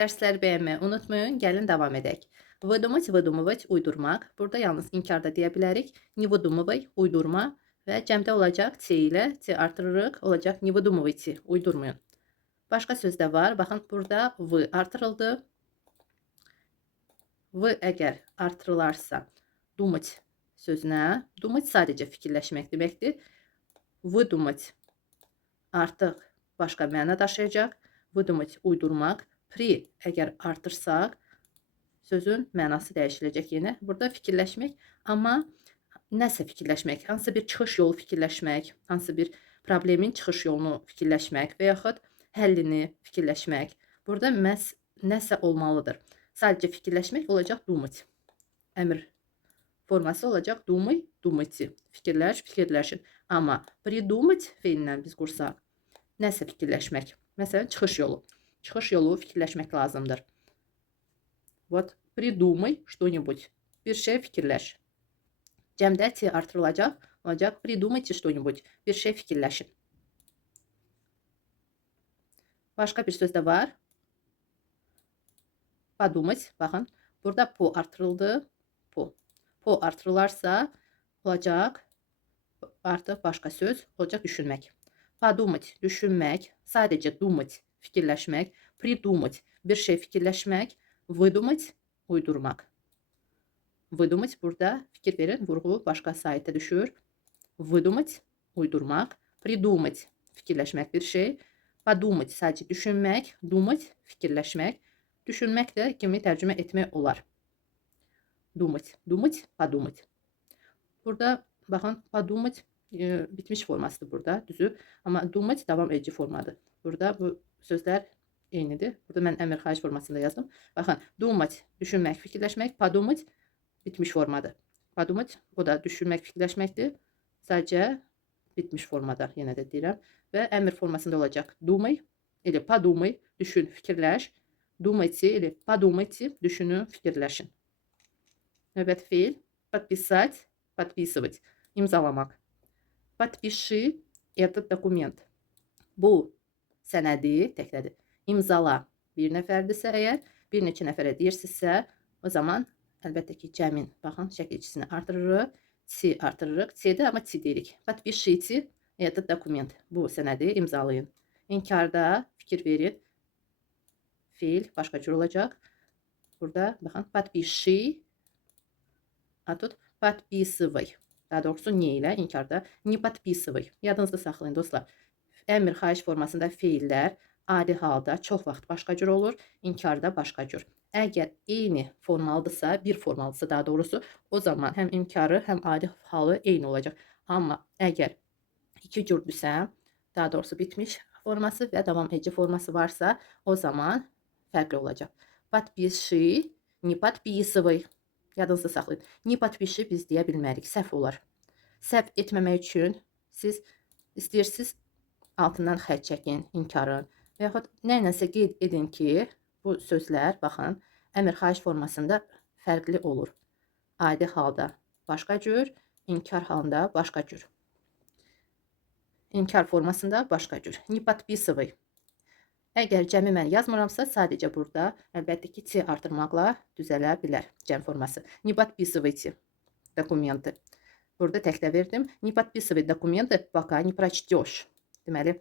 Dərsləri bəyənməyi unutmayın. Gəlin davam edək. Выдумать, uydurmaq. Burada yalnız inkarda deyə bilərik. Не выдумывай, uydurma və cəmdə olacaq C ilə. C artırırıq. Olacaq не выдумывайте, uydurmayın. Başqa sözdə var. Baxın, burada V artırıldı. V əgər artırılarsa думать sözünə. Думать sadəcə fikirləşmək deməkdir. Выдумать artıq başqa məna daşıyacaq. Выдумать uydurmaq. Pri əgər artırsaq, sözün mənası dəyişiləcək yenə. Burada fikirləşmək, amma nəsə fikirləşmək, hansı bir çıxış yolu fikirləşmək, hansı bir problemin çıxış yolunu fikirləşmək və yaxud həllini fikirləşmək. Burada məhz nəsə olmalıdır. Sadəcə fikirləşmək olacaq думать. Əmr forması olacaq думай, думайте. Fikirləş, fikirləşin. Amma придумать feilindən biz qursaq, nəsə fikirləşmək. Məsələn, çıxış yolu. Çıxış yolu fikirləşmək lazımdır. Вот, придумай что-нибудь. Bir şey fikirləş. Cəmdə T artırılacaq. Olacaq, придумайте что-нибудь. Bir şey fikirləşin. Başqa bir söz də var. Подумать. Baxın, burada po artırıldı. Po. Po artırılarsa olacaq artıq başqa söz. Olacaq düşünmək. Подумать, düşünmək. Sadəcə думать, fikirləşmək. Придумать, bir şey fikirləşmək. Выдумать, uydurmaq. Выдумать, burada fikir verin, vurğu başqa saytə düşür. Выдумать, uydurmaq. Придумать, fikirləşmək bir şey. Подумать, sadəcə düşünmək. Думать, fikirləşmək. Düşünmək də kimi tərcümə etmək olar. Думать, думать, подумать. Burada baxın, подумать bitmiş formasıdır burada, düzü. Amma думать davam edici formadır. Burada bu sözlər eynidir. Burada mən əmr xahiş formasında yazdım. Baxın, думать, düşünmək, fikirləşmək, подумать bitmiş formadır. Подумать, o da düşünmək, fikirləşməkdir. Sadəcə bitmiş formada, yenə də deyirəm. Və əmr formasında olacaq. Думай, или подумай, düşün, fikirləş. Думайте, или подумайте, düşünün, fikirləşin. Növbəti feil. Подписать, подписывать. İmzalamaq. Подпиши этот документ. Bu sənədi, təklədir. İmzala. Bir nəfərdirsə əgər, bir neçə nəfərə deyirsinizsə, o zaman əlbəttə ki, cəmin. Baxın, şəkilçisini artırırıq. C artırırıq. C-də amma C deyirik. Подпишите этот документ. Bu sənədi imzalayın. İnkarda fikir verin. Feil başqa cür olacaq. Burada baxın, подпиши, a тут подписывай. Daha doğrusu ne ilə inkarda не подписывай. Yadınızda saxlayın dostlar. Əmr xahiş formasında feillər adi halda çox vaxt başqa cür olur, inkarda başqa cür. Əgər eyni formalıdırsa, bir formalıdırsa daha doğrusu, o zaman həm inkarı, həm adi halı eyni olacaq. Amma əgər iki cürdürsə, daha doğrusu bitmiş forması və davam edici forması varsa, o zaman fərqli olacaq. Подпиши, не подписывай. Yadınızda saxlayın. Не подпиши biz deyə bilmərik, səhv olar. Səhv etməmək üçün siz istəyirsiniz altından xətt çəkin, inkarın və yaxud nə ilənsə qeyd edin ki, bu sözlər, baxın, əmr xahiş formasında fərqli olur. Adi halda başqa cür, inkar halında başqa cür. İnkar formasında başqa cür. Не подписывай. Əgər cəmi mən yazmıramsa, sadəcə burada əlbəttə ki, C artırmaqla düzələ bilər cəm forması. Не подписывайте документы. Burada təklə verdim. Не подписывай документы, пока не прочтешь. Deməli,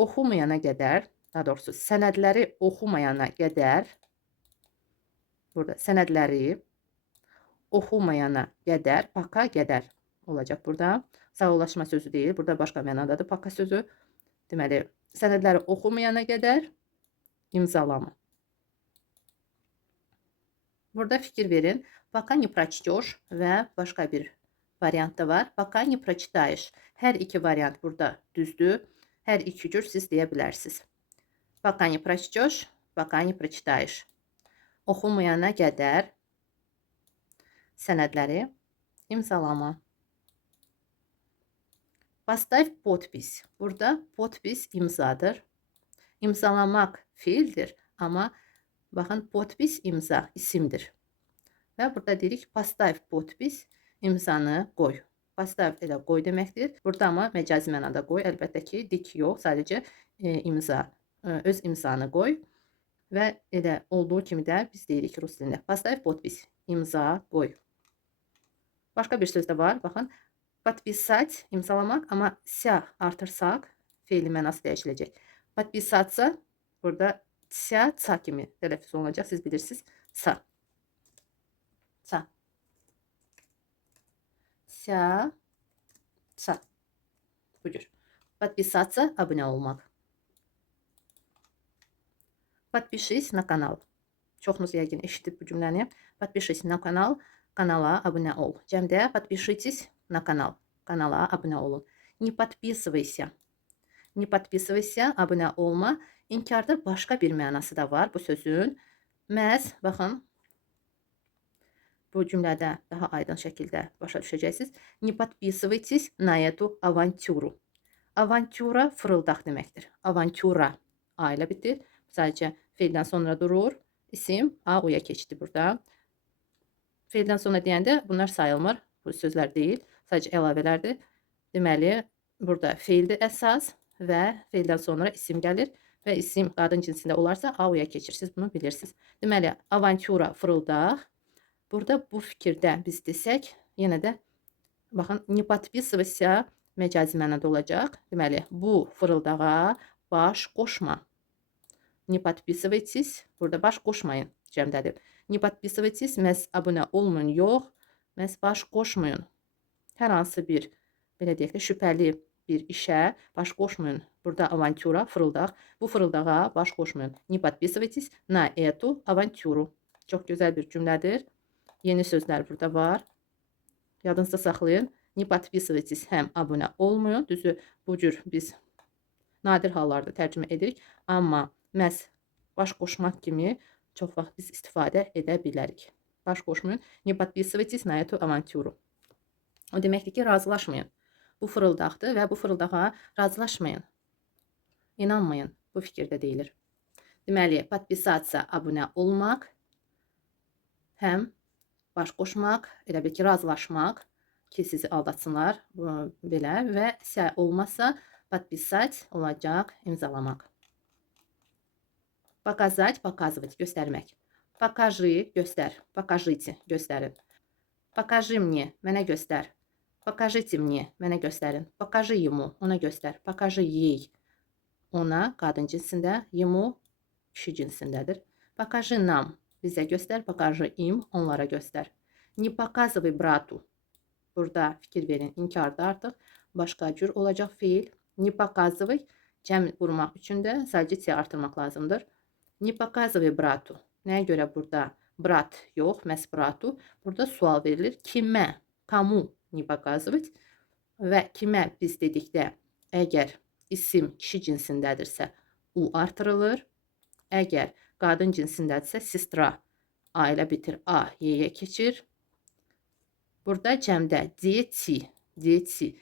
oxumayana qədər, daha doğrusu sənədləri oxumayana qədər, burada sənədləri oxumayana qədər, пока qədər olacaq burada. Sağollaşma sözü deyil, burada başqa mənadadır пока sözü. Deməli, sənədləri oxumayana qədər imzalama. Burada fikir verin. Пока не прочтешь və başqa bir variant da var. Пока не прочитаешь. Hər iki variant burada düzdür. Hər iki cür siz deyə bilərsiniz. Пока не прочтешь, пока не прочитаешь. Oxumayana qədər sənədləri imzalama. Поставь подпись. Burada podpis imzadır. İmzalamaq fiildir, amma baxın, podpis imza isimdir. Və burada deyirik, поставь podpis, imzanı qoy. Поставь elə qoy deməkdir. Burada amma məcazi mənada qoy, əlbəttə ki, dik yox, sadəcə imza öz imzanı qoy və elə olduğu kimi də biz deyirik rus dilində. Поставь подпись. İmza qoy. Başqa bir söz də var. Baxın. Подписать, imzalamaq, amma ся artırsaq feili mənası dəyişiləcək. Подписаться burada ся, ça kimi tələffüz olunacaq. Siz bilirsiniz. Ça. Ça. Ся, ça. Bu cür. Подписаться, abunə olmaq. Подпишись на канал. Çoxunuz yəqin eşidib bu cümləni. Подпишись на канал. Kanala abunə ol. Cəmdə подпишитесь на канал. Kanala abunə olun. Не подписывайся. Не подписывайся, abunə olma. İnkarda başqa bir mənası da var bu sözün. Məhz, baxın, bu cümlədə daha aydın şəkildə başa düşəcəksiniz. Не подписывайтесь на эту авантюру. Avantura fırıldaq deməkdir. Avantura A ilə bitir. Sadəcə feildən sonra durur. İsim A-uya keçdi burada. Feildən sonra deyəndə bunlar sayılmır. Bu sözlər deyil. Sadəcə əlavələrdir. Deməli, burada feildir əsas və feildən sonra isim gəlir və isim qadın cinsində olarsa A-uya keçir. Siz bunu bilirsiniz. Deməli, avantura fırıldaq. Burada bu fikirdə biz desək, yenə də baxın, не подписывайся məcazi mənada olacaq. Deməli, bu fırıldağa baş qoşma. Не подписывайтесь. Burada baş qoşmayın cəmdədir. Не подписывайтесь. Məhz abunə olmayın. Yox. Məhz baş qoşmayın. Hər hansı bir, belə deyək də, şübhəli bir işə baş qoşmayın. Burada avantura, fırıldaq. Bu fırıldağa baş qoşmayın. Не подписывайтесь на эту авантюру. Çox gözəl bir cümlədir. Yeni sözlər burada var. Yadınızda saxlayın. Не подписывайтесь həm abunə olmayın. Düzü bu cür biz nadir hallarda tərcümə edirik. Amma məhz baş qoşmaq kimi çox vaxt biz istifadə edə bilərik. Baş qoşmayın. Не подписывайтесь на эту авантюру. O deməkdir ki, razılaşmayın. Bu fırıldaqdır və bu fırıldağa razılaşmayın. İnanmayın. Bu fikirdə deyilir. Deməli, подписаться abunə olmaq, həm baş qoşmaq, elə bil ki, razılaşmaq ki, sizi aldatsınlar belə və sə olmazsa подписать olacaq, imzalamaq. Показать, показывать, göstərmək. Покажи, göstər. Покажите, göstərin. Покажи мне, mənə göstər. Покажите мне, mənə göstərin. Покажи ему, ona göstər. Покажи ей, ona qadın cinsində, ему kişi cinsindədir. Покажи нам, bizə göstər. Покажи им, onlara göstər. Не показывай брату. Burada fikir verin, inkarda artıq başqa cür olacaq feil. Не показывай, cəm qurmaq üçün də sadəcə C artırmaq lazımdır. Не показывай брату. Nəyə görə burada brat yox, məhz bratu? Burada sual verilir. Kimə, kamu не показывать və kimə biz dedikdə əgər isim kişi cinsindədirsə U artırılır. Əgər qadın cinsindədirsə sistra A ilə bitir, A Y-yə keçir. Burada cəmdə дети, дети.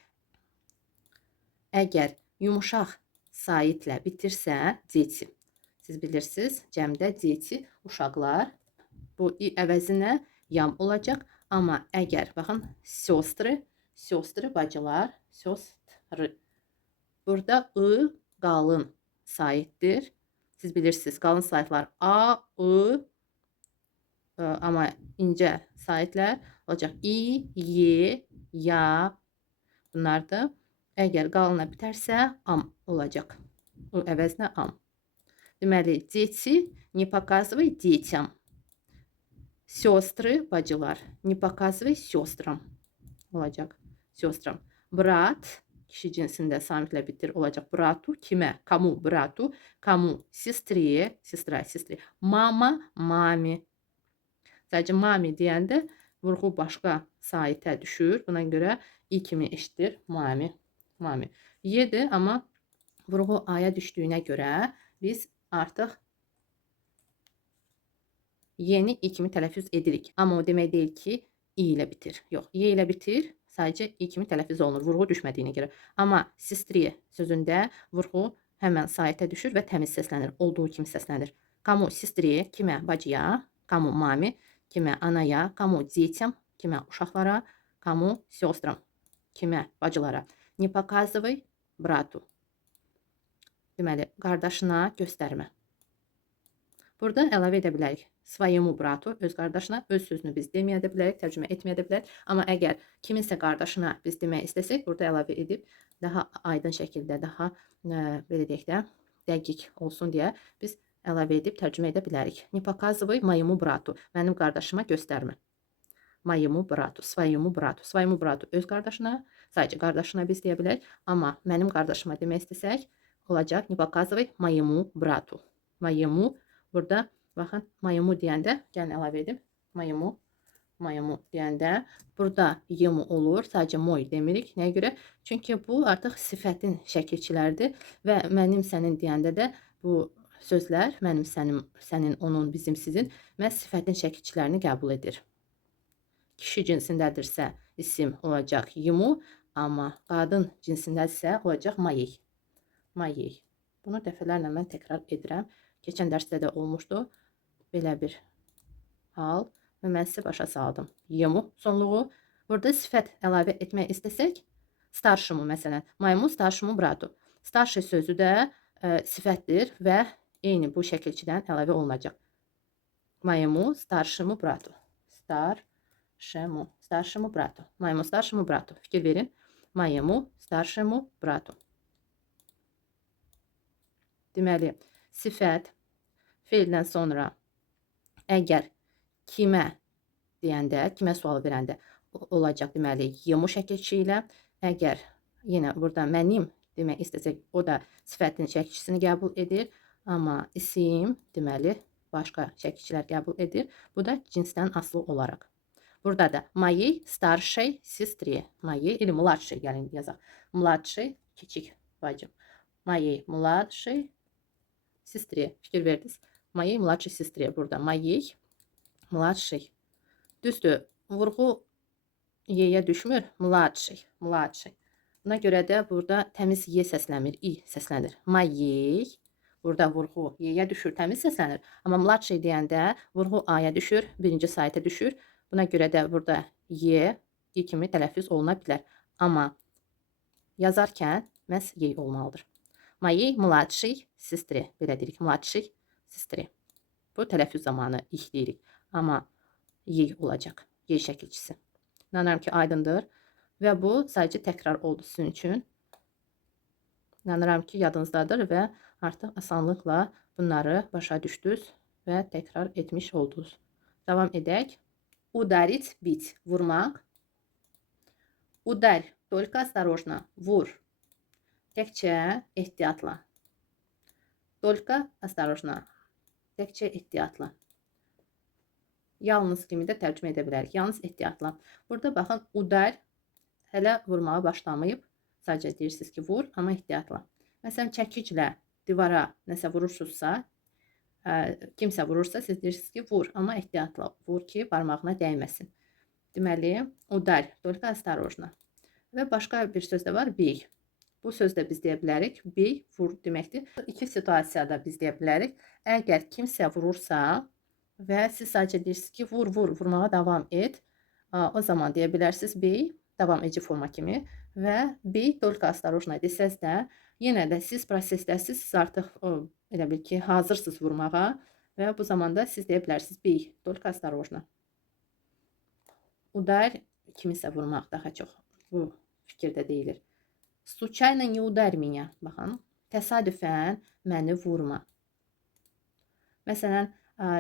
Əgər yumuşaq saitlə bitirsə дети. Siz bilirsiniz, cəmdə дети, uşaqlar. Bu i əvəzinə yam olacaq. Amma əgər, baxın, сестры, сестры, bacılar, сестры. Burada I qalın saitdir. Siz bilirsiniz, qalın saitlər A, I, amma incə saitlər olacaq I, Y, ya. Bunlar da əgər qalına bitərsə am olacaq. O əvəzinə am. Deməli, дети, не показывай детям. Сестры, bacılar, не показывай сестрам olacaq. Сестрам. Brat, kişi cinsində samitlə bitir olacaq. Bratу, kimə? Kamu, bratу. Kamu, сестре, sestra, sestre. Mama, mami. Sadəcə mami deyəndə vurğu başqa saitə düşür. Buna görə i kimi eşidir. Mami, mami. Yedir, amma vurğu aya düşdüyünə görə biz artıq yeni i kimi tələffüz edirik. Amma o demək deyil ki, i ilə bitir. Yox, y ilə bitir. Sadəcə i kimi tələffüz olunur. Vurğu düşmədiyinə görə. Amma sestre sözündə vurğu həmən saitə düşür və təmiz səslənir. Olduğu kimi səslənir. Kamu sestre, kimə? Bacıya. Kamu mami, kimə? Anaya. Kamu детям, kimə? Uşaqlara. Kamu сестрам, kimə? Bacılara. Не показывай брату. Deməli, qardaşına göstərmə. Burada əlavə edə bilərik. Своему bratу, öz qardaşına, öz sözünü biz deməyə də bilərik, tərcümə etməyə də bilərik. Amma əgər kiminsə qardaşına biz demək istəsək, burada əlavə edib daha aydın şəkildə, daha belə deyək də, dəqiq olsun deyə biz əlavə edib tərcümə edə bilərik. Не показывай моему брату. Mənim qardaşıma göstərmə. Моему bratу, своему bratу. Своему bratу öz qardaşına, sadəcə qardaşına biz deyə bilərik. Amma mənim qardaşıma demək istəsək, olacaq. Не показывай моему bratу. Моему, burada baxın, moyemu deyəndə, gəlin əlavə edim. Moyemu deyəndə, burada yemu olur, sadəcə moy demirik. Nəyə görə? Çünki bu artıq sifətin şəkilçiləridir və mənim, sənin deyəndə də bu sözlər, mənim, sənin, sənin, onun, bizim, sizin, məhz sifətin şəkilçilərini qəbul edir. Kişi cinsindədirsə isim olacaq yemu, amma qadın cinsindədirsə olacaq moyey. Moyey. Bunu dəfələrlə mən təkrar edirəm. Keçən dərsdə də olmuşdu belə bir hal və mən sizə başa saldım. Yemu sonluğu. Burada sifət əlavə etmək istəsək, starşımı məsələn, moyemu starşımı bratу. Starşı sözü də sifətdir və eyni bu şəkilçidən əlavə olunacaq. Moyemu starşımı bratу. Starşımı bratу. Moyemu starşımı bratу. Fikir verin. Moyemu starşımı bratу. Deməli, sifət feildən sonra əgər kimə deyəndə, kimə sual verəndə olacaq, deməli, yemu şəkilçi ilə. Əgər yenə burada mənim demək istəsək, o da sifətin şəkilçisini qəbul edir. Amma isim, deməli, başqa şəkilçilər qəbul edir. Bu da cinsdən asılı olaraq. Burada da moyey starşey sestре. Moyey или mладшей, gəlin yazaq. Mладшей, kiçik bacım. Moyey mладшей sestре. Fikir verdiniz. Moyey mладшей sestре. Burada moyey mладшей. Düzdür, vurğu y-yə düşmür. Mладшей. Buna görə də burada təmiz y səslənmir, i səslənir. Moyey. Burada vurğu y-yə düşür, təmiz səslənir. Amma mладшей deyəndə vurğu a-ya düşür, birinci sayta düşür. Buna görə də burada y i kimi tələffüz oluna bilər. Amma yazarkən məhz y olmalıdır. Moyey mладшей sestре. Belə deyirik, mладшей sestре. Bu tələffüz zamanı ixləyirik. Amma y olacaq, y şəkilçisi. İnanıram ki, aydındır. Və bu sadəcə təkrar oldu sizin üçün. İnanıram ki, yadınızdadır və artıq asanlıqla bunları başa düşdünüz və təkrar etmiş oldunuz. Davam edək. Udarit, bit, vurmaq. Udarь, только осторожно, vur. Təkcə ehtiyatla. Только осторожно. Təkcə ehtiyatla. Yalnız kimi də tərcümə edə bilərik. Yalnız ehtiyatla. Burada baxın, udarь hələ vurmağa başlamayıb. Sadəcə deyirsiniz ki, vur, amma ehtiyatla. Məsələn, çəkiclə divara nəsə vurursunuzsa, kimsə vurursa, siz deyirsiniz ki, vur, amma ehtiyatla vur ki, barmağına dəyməsin. Deməli, udarь, только осторожно. Və başqa bir söz də var, bey. Bu sözdə biz deyə bilərik, bey, vur deməkdir. İki situasiyada biz deyə bilərik. Əgər kimsə vurursa və siz sadəcə deyirsiniz ki, vur, vurmağa davam et, o zaman deyə bilərsiniz, bey, davam edici forma kimi və bey, только осторожно desəz də, yenə də siz prosesdəsiz, siz artıq elə bil ki, hazırsınız vurmağa və bu zamanda siz deyə bilərsiniz, bey, только осторожно. Udarь, kimisə vurmaq daha çox bu fikirdə deyilir. Случайно не ударь меня. Baxın, təsadüfən məni vurma. Məsələn,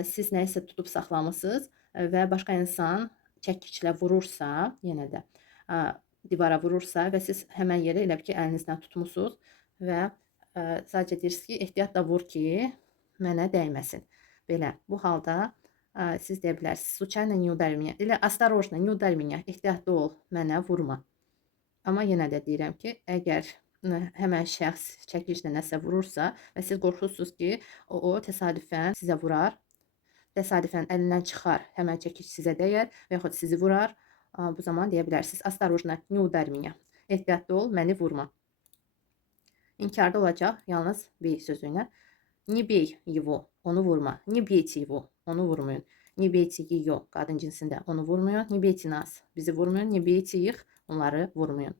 siz nəyisə tutub saxlamısınız və başqa insan çəkiçlə vurursa, yenə də divara vurursa və siz həmən yeri elə ki, əlinizlə tutmusunuz və sadəcə deyirsiniz ki, ehtiyatla vur ki, mənə dəyməsin. Belə, bu halda siz deyə bilərsiniz, случайно не ударь меня. Elə осторожно, не ударь меня. Ehtiyatlı ol, mənə vurma. Amma yenə də deyirəm ki, əgər həmən şəxs çəkiclə nəsə vurursa və siz qorxursunuz ki, o təsadüfən sizə vurar, təsadüfən əlindən çıxar, həmən çəkic sizə dəyər və yaxud sizi vurar, bu zaman deyə bilərsiniz, осторожно, не ударь меня. Ehtiyatlı ol, məni vurma. İnkarda olacaq, yalnız bey sözü ilə. Не bey его, onu vurma. Не beyte его, onu vurmayın. Не beyte ее, qadın cinsində, onu vurmayın. Не beyte нас, bizi vurmayın. Не beyte их, onları vurmayın.